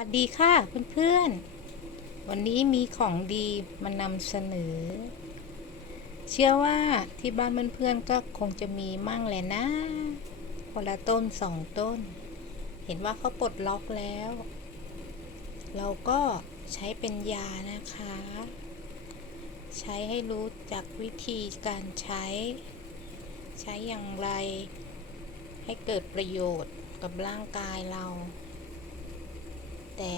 วัสดีค่ะเพื่อนๆ วันนี้มีของดีมานำเสนอ เชื่อว่าที่บ้านเพื่อนๆก็คงจะมีมั่งแหละนะ คนละต้นสองต้น เห็นว่าเขาปลดล็อกแล้ว เราก็ใช้เป็นยานะคะ ใช้ให้รู้จักวิธีการใช้ ใช้อย่างไร ให้เกิดประโยชน์กับร่างกายเรา แต่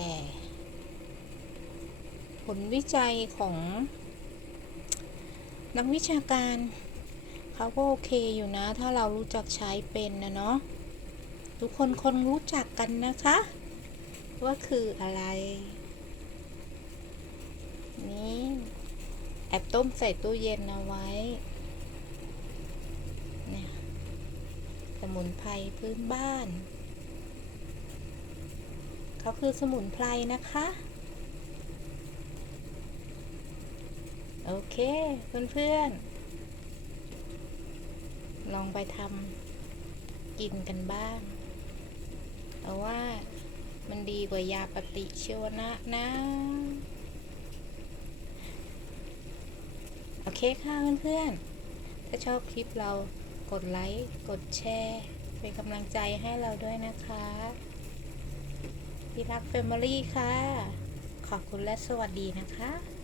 ผลวิจัยของ นักวิชาการเขาก็โอเคอยู่นะ ถ้าเรารู้จักใช้เป็นนะเนาะทุกคนคนรู้จักกันนะคะ ว่าคืออะไร นี่แอบต้มใส่ตู้เย็นเอาไว้เนี่ยสมุนไพรพื้นบ้าน เขาคือสมุนไพรนะคะ โอเค เพื่อนๆ ลองไปทำกินกันบ้างแต่ว่ามันดีกว่ายาปฏิชีวนะนะ โอเคค่ะเพื่อนๆ ถ้าชอบคลิปเรากดไลค์ กดแชร์ เป็นกำลังใจให้เราด้วยนะคะ ที่รักเฟมิลี่ค่ะ ขอบคุณและสวัสดีนะคะ